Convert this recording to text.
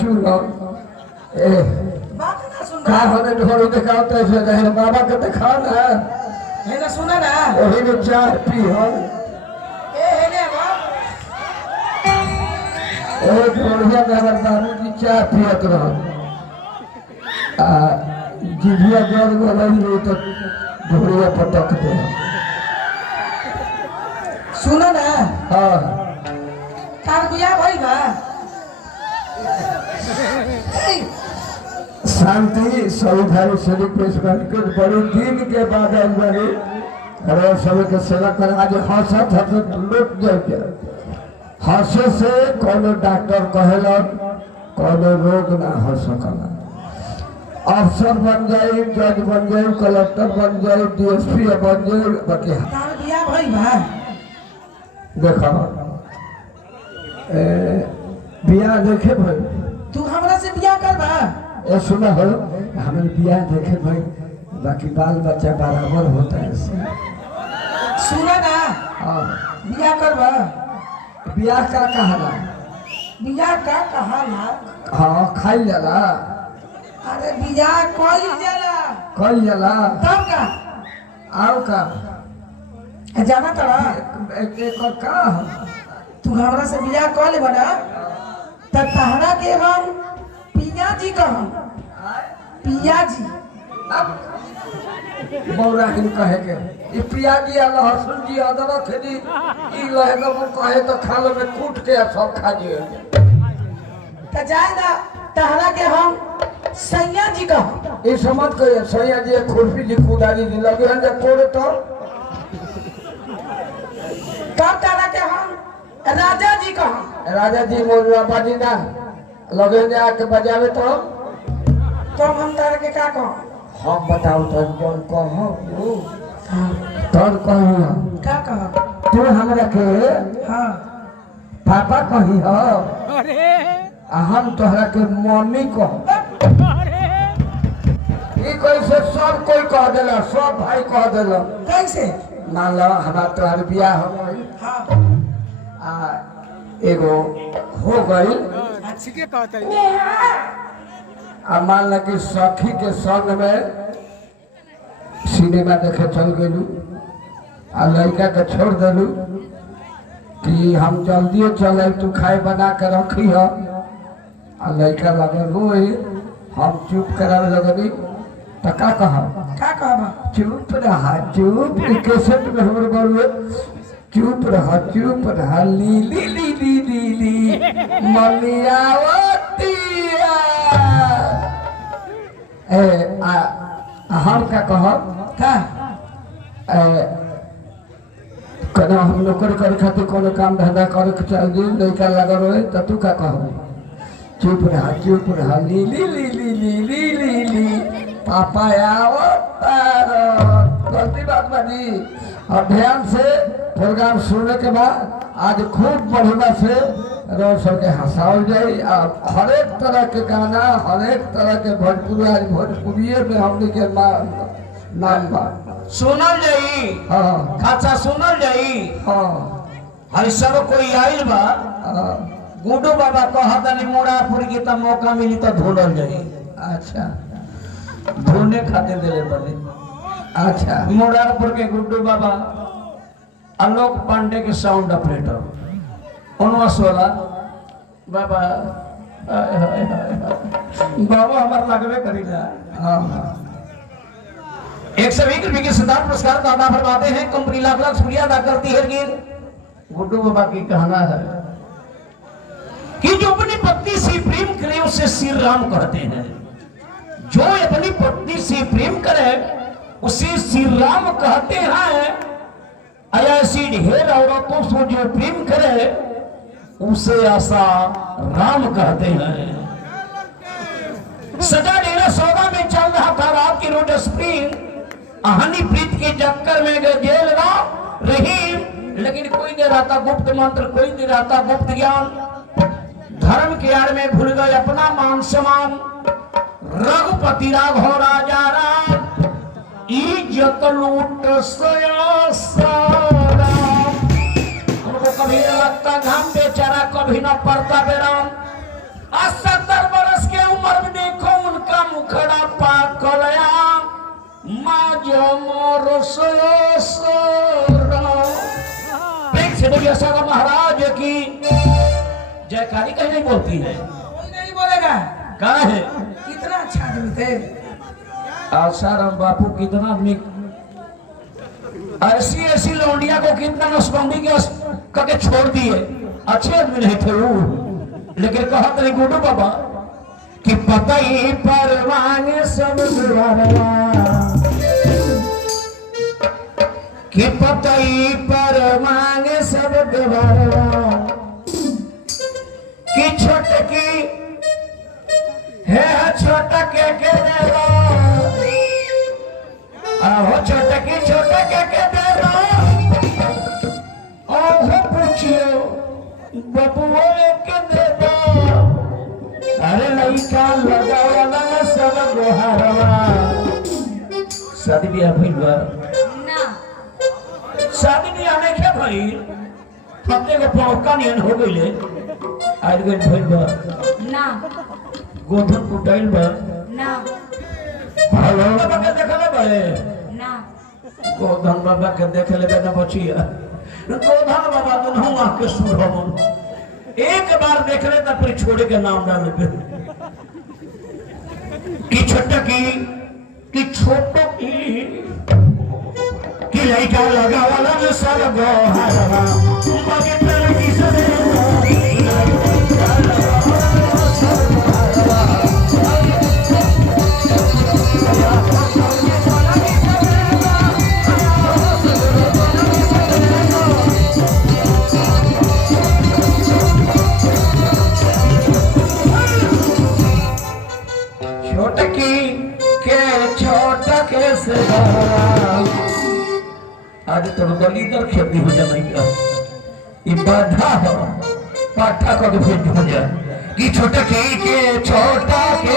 चूलो ए का होने ढोल दिखाओ तो ऐसे रहे बाबा के दिखाओ ना है ना सुना ना वही में चाय पी हो ए है ने बाप ओ ढोलिया में हमारे बाबू जी चाय पियत रहो जिभिया जोर बोले तो ढोलिया पटक दे सुना ना हाँ तार बिया भाई बा शांति सौधारी शरीफ पेशवानिकुट बड़ी दिन के बाद बड़ी अरे सब के सेवा कर आज हंसत हंसत लुट जाए हंसे से कोनो डॉक्टर कहेलन कोनो रोग ना हो सकला अफसर बन जाए जज बन जाए कलेक्टर बन जाए डीएसपी बन जाए बाकी तार बिया भाई बा देखो बिया देखे भाई तू हमरा से बिया कर बा ए सुना हो हमें बिया देखे भाई बाकी बाल बच्चा बराबर होता है सुना ना हाँ बिया कर बा बिया का कहला बिया का कहा ना हाँ खाई जाला अरे बिया कोई जाला कई जाला तब का आओ का जाना तड़ा एक का तू हमरा से बिया कर ले बना त तहरा के हम पिया जी कहम पिया जी बौरा हिन कहे के ई पियाजी आ लहसुन जी अदरक दी ई लहे के वो कहे तो खाल में कूट के सब खा जिए त जाए ना तहरा के हम सैया जी कहम ई समझ के सैया जी खुरपी जी कुदारी जी लगे हैं जब तोड़े तो कब तहरा के हम राजा जी कहम राजा जी मोरवा बाजी ना लगे हैं आके बजावे तो तब हम तहरा के का कहम हम बताओ तो जौन कहो तू तोर कही का कहम तू हमरा के हां पापा कही हो अरे हम तोहरा के मम्मी कहो ई कैसे सब कोई कह देला सब भाई कह देला कैसे मान लो हमार तोहर बियाह हो गई हां आ एगो हो गई अच्छी के कहते आ मान लो कि सखी के संग में सिनेमा देखे चल गलू आ लड़का के छोड़ दिलू कि हम जल्दी चले तू खाए बना के रखी हो आ लड़का लगे रोए हम चुप करावे लगनी तो का कहा का कहबा चुप रहा चुप कैसेट में हमर बोलवे चुप रहा लीली लीली लीली मनियावतिया ए हम का कहब का कना हम नौकरी करे खातिर कोनो काम धंधा करे के चाहिए लड़का लगा रहे तो तू का कहब चुप रहा लीली लीली लीली लीली पापा आओ गलती बात बाजी और ध्यान से प्रोग्राम सुनने के बाद आज खूब बढ़िया से रोज सबके हंसाओ जाए और हर एक तरह के गाना हर एक तरह के भोजपुरिये में हमने के नाम बा सुनल जाई हाँ खाचा सुनल जाई हाँ हर सब कोई आइल बा गुड्डू बाबा कहतनी मोड़ापुर की त मौका मिली तो ढूंढल जाई अच्छा ढूंढे खातिर देले बने अच्छा मोड़ापुर के गुड्डू बाबा आलोक पांडे के साउंड ऑपरेटर उनवासोला बाबा बाबा हमार लगवे करीला हाँ 120 रुपये के सिद्धार्थ पुरस्कार का अदा फरमाते हैं कंपनी लाख लाख शुक्रिया अदा करती है गिर गुड्डू बाबा की कहना है कि जो अपनी पत्नी से प्रेम करे उसे श्री राम कहते हैं जो अपनी पत्नी से प्रेम करे उसे श्री राम कहते हैं ऐसी ढेर औरतों से जो प्रेम करे उसे आशा राम कहते हैं सजा डेरा सौदा में चल रहा था रात की रोड स्प्रिंग हनी प्रीत के चक्कर में जेल रहीम लेकिन कोई नहीं रहता गुप्त मंत्र कोई नहीं रहता गुप्त ज्ञान धर्म के आड़ में भूल गए अपना मान सम्मान रघुपति राघव राजा राम इज्जत लूट उनको कभी न लगता घाम बेचारा कभी न पड़ता बेराम 70 जमर प्रेम से बोलिए सारा महाराज की जयकारी कहीं नहीं बोलती है। कोई नहीं बोलेगा। कहा है कितना अच्छा आदमी थे आसाराम बापू, कितना आदमी ऐसी ऐसी लौंडिया को कितना नसबंदी करके छोड़ दिए। अच्छे आदमी नहीं थे वो, लेकिन कहा तेरे गुड्डू बाबा कि पता ही पर मांगे सब गुवारवा, कि पता ही पर मांगे सब गुवारवा, कि छोटकी है छोटा के देवा, आहो छोटकी छोटा के देवा, ओहो पूछियो बबुआ के देवा, अरे लइका लगावला न सब गोहारवा। शादी ब्याह भइल बा ना शादी ब्याह नहीं क्या भइल, हमने को पौका नियन हो गइले आज गइल भइल बा ना गोधन कुटाइल बा ना हेलो बाबा के देखले बड़े ना गोधन बाबा के देखले बे न बचिया गोधन बाबा दुनहुआ के सुरमन एक बार देख ले तो फिर छोड़े के नाम डाल पे कि छोटा कि छोटो कि लइका लगा वाला में सब गोहारवा मगे तर की सदे आज तो दलीदर खेती हो जाएगा ये बाधा हो पाठा को फिर हो जाए कि छोटा के छोटा के